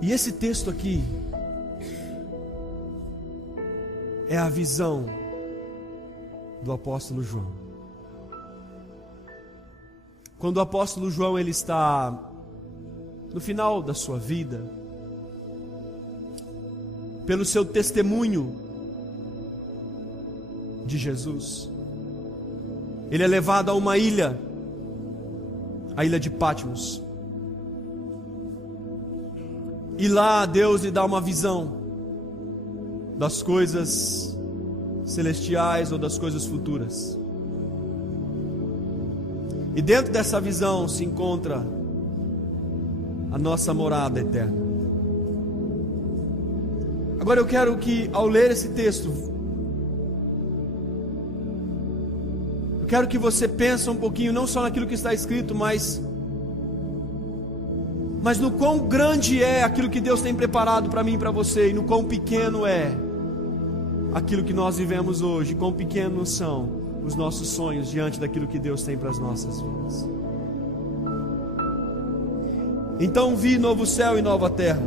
E esse texto aqui é a visão do apóstolo João. Quando o apóstolo João ele está no final da sua vida, pelo seu testemunho de Jesus, ele é levado a uma ilha, a ilha de Patmos. E lá Deus lhe dá uma visão das coisas celestiais ou das coisas futuras. E dentro dessa visão se encontra a nossa morada eterna. Agora eu quero que, ao ler esse texto, quero que você pense um pouquinho, não só naquilo que está escrito, mas no quão grande é aquilo que Deus tem preparado para mim e para você, e no quão pequeno é aquilo que nós vivemos hoje, quão pequenos são os nossos sonhos diante daquilo que Deus tem para as nossas vidas. Então vi novo céu e nova terra.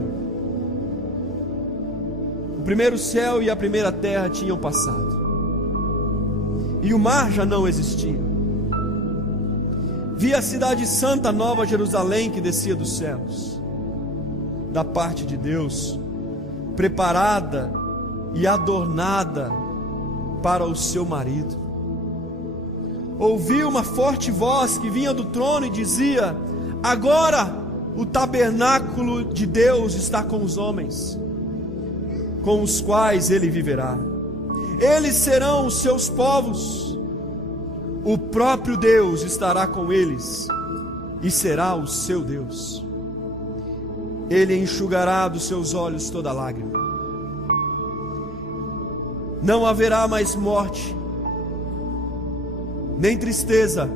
O primeiro céu e a primeira terra tinham passado, e o mar já não existia. Vi a cidade santa, Nova Jerusalém, que descia dos céus, da parte de Deus, preparada e adornada para o seu marido. Ouvi uma forte voz que vinha do trono e dizia: agora o tabernáculo de Deus está com os homens, com os quais ele viverá. Eles serão os seus povos. O próprio Deus estará com eles e será o seu Deus. Ele enxugará dos seus olhos toda lágrima. Não haverá mais morte, nem tristeza,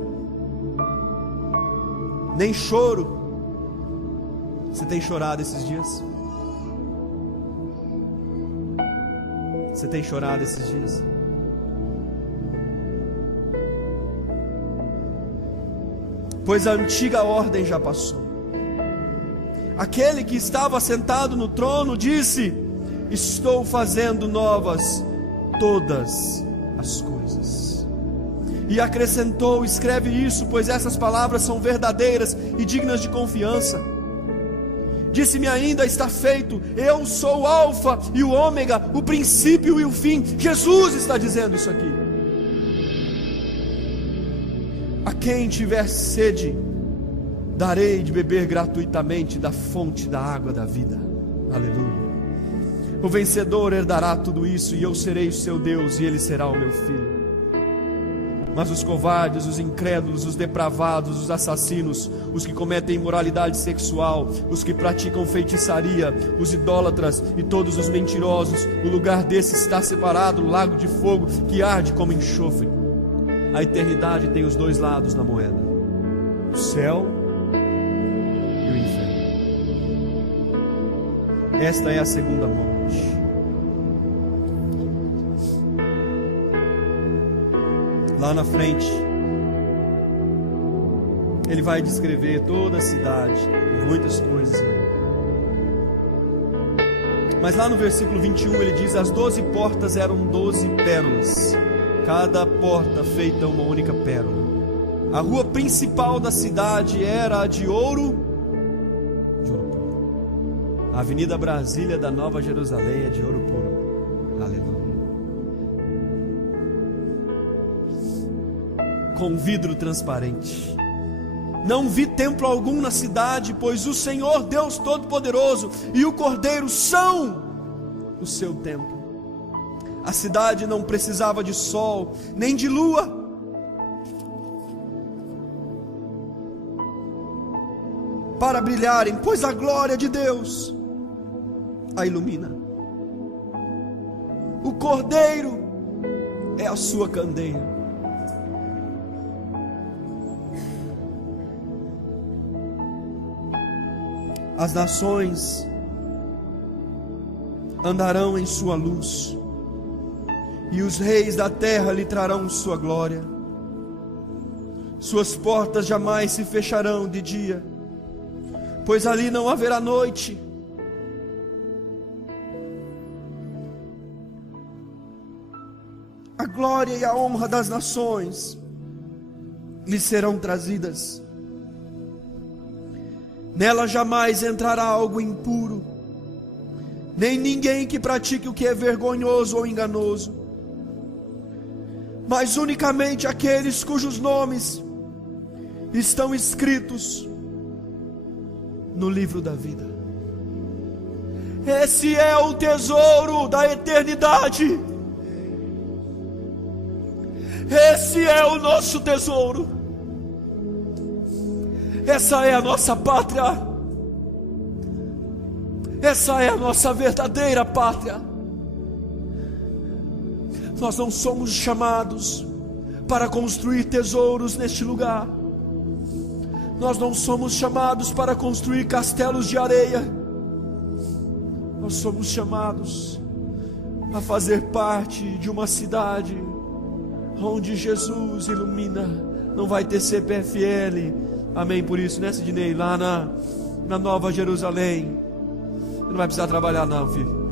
nem choro. Você tem chorado esses dias? Você tem chorado esses dias? Pois a antiga ordem já passou. Aquele que estava sentado no trono disse: estou fazendo novas todas as coisas. E acrescentou: escreve isso, pois essas palavras são verdadeiras e dignas de confiança. Disse-me ainda: está feito, eu sou o alfa e o ômega, o princípio e o fim. Jesus está dizendo isso aqui. A quem tiver sede, darei de beber gratuitamente da fonte da água da vida. Aleluia. O vencedor herdará tudo isso, e eu serei o seu Deus, e ele será o meu filho. Mas os covardes, os incrédulos, os depravados, os assassinos, os que cometem imoralidade sexual, os que praticam feitiçaria, os idólatras e todos os mentirosos, o lugar desses está separado, o lago de fogo que arde como enxofre. A eternidade tem os dois lados da moeda: o céu e o inferno. Esta é a segunda morte. Lá na frente, ele vai descrever toda a cidade, muitas coisas aí. Mas lá no versículo 21 ele diz: as 12 portas eram 12 pérolas, cada porta feita uma única pérola. A rua principal da cidade era a de ouro puro. A Avenida Brasília da Nova Jerusalém é de ouro puro. Aleluia. Com vidro transparente. Não vi templo algum na cidade, pois o Senhor Deus Todo-Poderoso e o Cordeiro são o seu templo. A cidade não precisava de sol, nem de lua, para brilharem, pois a glória de Deus a ilumina. O Cordeiro é a sua candeia. As nações andarão em sua luz, e os reis da terra lhe trarão sua glória. Suas portas jamais se fecharão de dia, pois ali não haverá noite. A glória e a honra das nações lhe serão trazidas. Nela jamais entrará algo impuro, nem ninguém que pratique o que é vergonhoso ou enganoso, mas unicamente aqueles cujos nomes estão escritos no livro da vida. Esse é o tesouro da eternidade. Esse é o nosso tesouro. Essa é a nossa pátria. Essa é a nossa verdadeira pátria. Nós não somos chamados para construir tesouros neste lugar. Nós não somos chamados para construir castelos de areia. Nós somos chamados a fazer parte de uma cidade onde Jesus ilumina. Não vai ter CPFL, amém, por isso, né, Sidney? Lá na Nova Jerusalém, você não vai precisar trabalhar não, filho.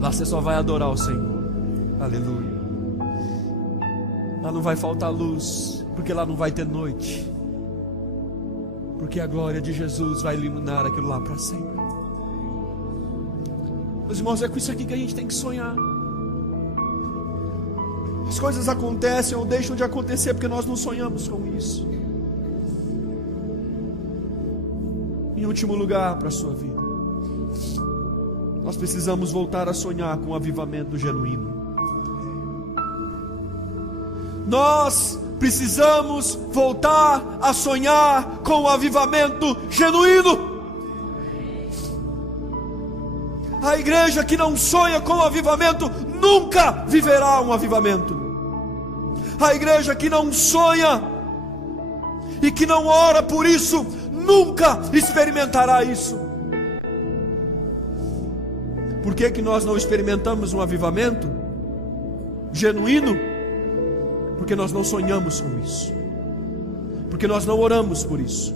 Lá você só vai adorar o Senhor, aleluia. Lá não vai faltar luz, porque lá não vai ter noite, porque a glória de Jesus vai iluminar aquilo lá para sempre. Meus irmãos, é com isso aqui que a gente tem que sonhar. As coisas acontecem ou deixam de acontecer porque nós não sonhamos com isso. Em último lugar para a sua vida, nós precisamos voltar a sonhar com o avivamento genuíno. Nós precisamos voltar a sonhar com o avivamento genuíno. A igreja que não sonha com o avivamento nunca viverá um avivamento. A igreja que não sonha e que não ora por isso nunca experimentará isso. Por que nós não experimentamos um avivamento genuíno? Porque nós não sonhamos com isso, porque nós não oramos por isso,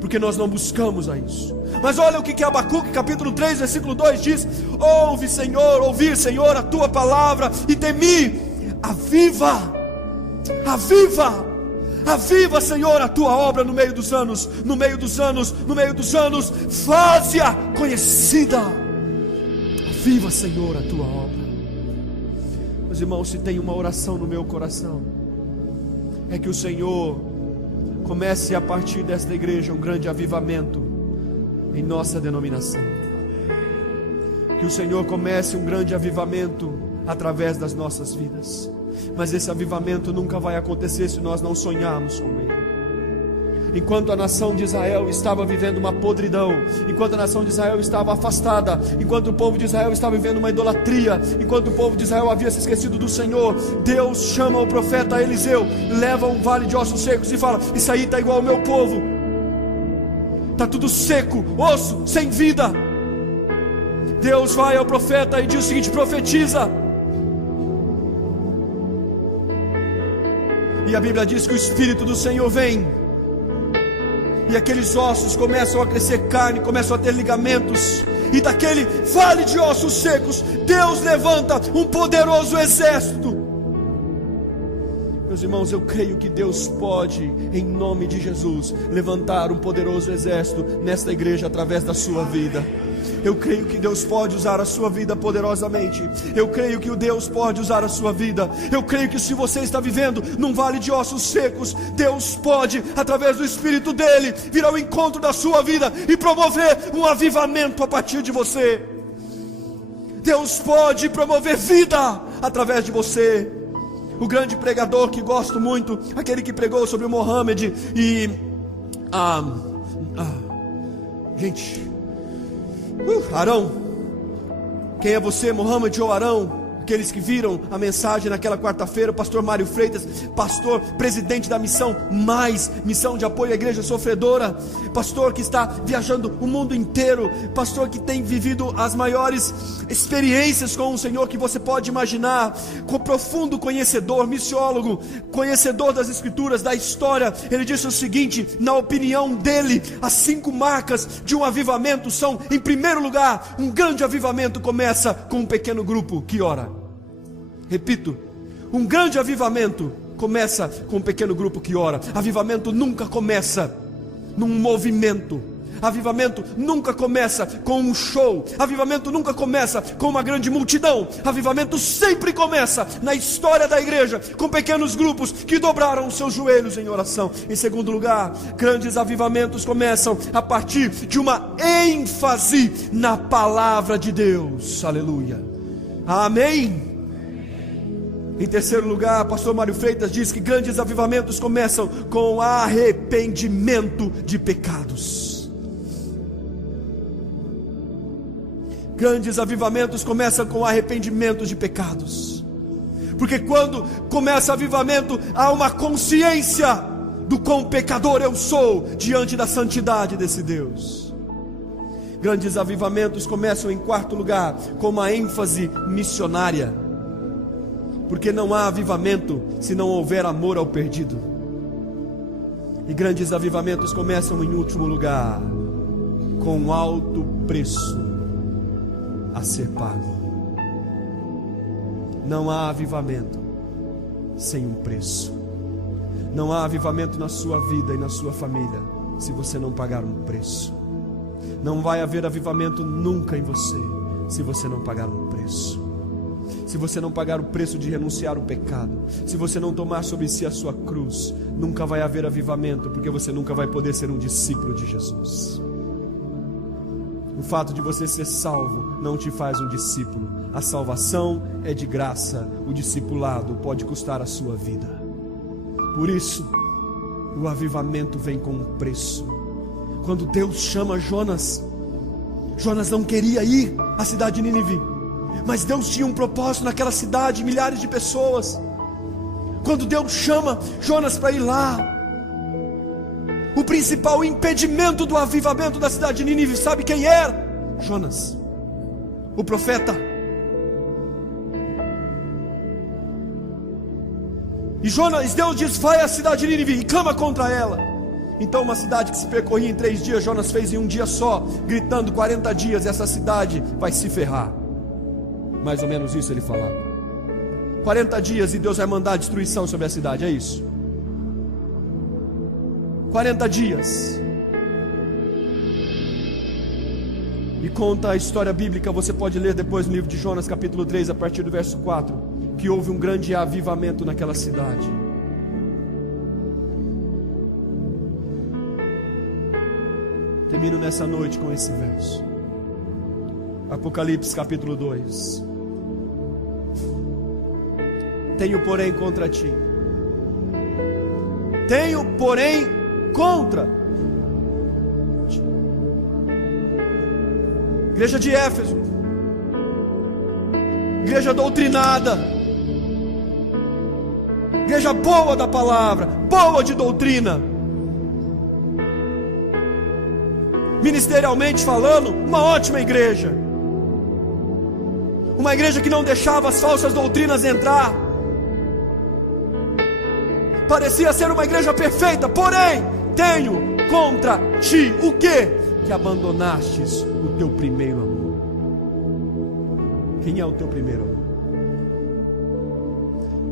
porque nós não buscamos a isso. Mas olha o que Abacuque capítulo 3 versículo 2 diz: ouvir Senhor a tua palavra e de mim aviva, Senhor, a tua obra no meio dos anos, faze-a conhecida. Aviva, Senhor, a tua obra. Meus irmãos, se tem uma oração no meu coração, é que o Senhor comece a partir desta igreja um grande avivamento em nossa denominação. Que o Senhor comece um grande avivamento através das nossas vidas. Mas esse avivamento nunca vai acontecer se nós não sonharmos com ele. Enquanto a nação de Israel estava vivendo uma podridão, enquanto a nação de Israel estava afastada, enquanto o povo de Israel estava vivendo uma idolatria, enquanto o povo de Israel havia se esquecido do Senhor, Deus chama o profeta Eliseu, leva um vale de ossos secos e fala: isso aí está igual ao meu povo, está tudo seco, osso, sem vida. Deus vai ao profeta e diz o seguinte: profetiza. E a Bíblia diz que o Espírito do Senhor vem, e aqueles ossos começam a crescer carne, começam a ter ligamentos, e daquele vale de ossos secos, Deus levanta um poderoso exército. Meus irmãos, eu creio que Deus pode, em nome de Jesus, levantar um poderoso exército nesta igreja através da sua vida. Eu creio que Deus pode usar a sua vida poderosamente. Eu creio que o Deus pode usar a sua vida. Eu creio que se você está vivendo num vale de ossos secos, Deus pode, através do Espírito dele, vir ao encontro da sua vida e promover um avivamento a partir de você. Deus pode promover vida através de você. O grande pregador que gosto muito, aquele que pregou sobre o Mohammed e Arão. Quem é você, Mohammed ou Arão? Aqueles que viram a mensagem naquela quarta-feira, o pastor Mário Freitas, pastor, presidente da missão missão de apoio à igreja sofredora, pastor que está viajando o mundo inteiro, pastor que tem vivido as maiores experiências com o Senhor que você pode imaginar, com profundo conhecedor, missiólogo, conhecedor das escrituras, da história. Ele disse o seguinte: na opinião dele, as 5 marcas de um avivamento são, em primeiro lugar, um grande avivamento começa com um pequeno grupo que ora. Repito, um grande avivamento começa com um pequeno grupo que ora. Avivamento nunca começa num movimento. Avivamento nunca começa com um show. Avivamento nunca começa com uma grande multidão. Avivamento sempre começa na história da igreja com pequenos grupos que dobraram os seus joelhos em oração. Em segundo lugar, grandes avivamentos começam a partir de uma ênfase na palavra de Deus. Aleluia. Amém. Em terceiro lugar, pastor Mário Freitas diz que grandes avivamentos começam com arrependimento de pecados. Grandes avivamentos começam com arrependimento de pecados. Porque quando começa avivamento, há uma consciência do quão pecador eu sou diante da santidade desse Deus. Grandes avivamentos começam, em quarto lugar, com uma ênfase missionária. Porque não há avivamento se não houver amor ao perdido. E grandes avivamentos começam, em último lugar, com um alto preço a ser pago. Não há avivamento sem um preço. Não há avivamento na sua vida e na sua família se você não pagar um preço. Não vai haver avivamento nunca em você se você não pagar um preço. Se você não pagar o preço de renunciar ao pecado, se você não tomar sobre si a sua cruz, nunca vai haver avivamento, porque você nunca vai poder ser um discípulo de Jesus. O fato de você ser salvo não te faz um discípulo. A salvação é de graça, o discipulado pode custar a sua vida. Por isso, o avivamento vem com um preço. Quando Deus chama Jonas, Jonas não queria ir à cidade de Nínive, mas Deus tinha um propósito naquela cidade, milhares de pessoas. Quando Deus chama Jonas para ir lá, o principal impedimento do avivamento da cidade de Nínive, sabe quem era? Jonas, o profeta. E Jonas, Deus diz: vai à cidade de Nínive e clama contra ela. Então uma cidade que se percorria em 3 dias, Jonas fez em um dia só, gritando 40 dias, essa cidade vai se ferrar. Mais ou menos isso ele falava. 40 dias e Deus vai mandar a destruição sobre a cidade, é isso. 40 dias. E conta a história bíblica, você pode ler depois no livro de Jonas, capítulo 3, a partir do verso 4, que houve um grande avivamento naquela cidade. Termino nessa noite com esse verso. Apocalipse capítulo 2. Tenho, porém, contra ti. Tenho, porém, contra ti. Igreja de Éfeso, igreja doutrinada, igreja boa da palavra, boa de doutrina, ministerialmente falando, uma ótima igreja. Uma igreja que não deixava as falsas doutrinas entrar. Parecia ser uma igreja perfeita, porém, tenho contra ti o quê? Que abandonastes o teu primeiro amor. Quem é o teu primeiro amor?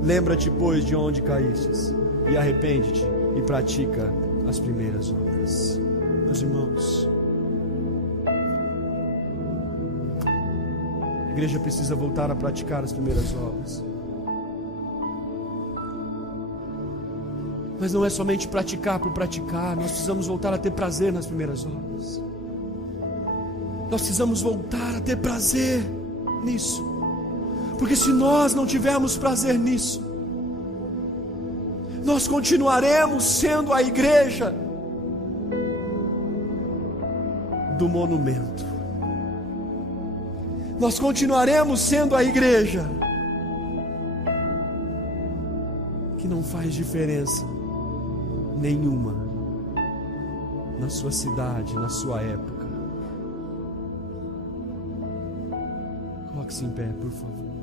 Lembra-te, pois, de onde caístes, e arrepende-te, e pratica as primeiras obras. Meus irmãos, a igreja precisa voltar a praticar as primeiras obras. Mas não é somente praticar por praticar, nós precisamos voltar a ter prazer nas primeiras obras. Nós precisamos voltar a ter prazer nisso. Porque se nós não tivermos prazer nisso, nós continuaremos sendo a igreja do monumento. Nós continuaremos sendo a igreja que não faz diferença nenhuma na sua cidade, na sua época. Coloque-se em pé, por favor.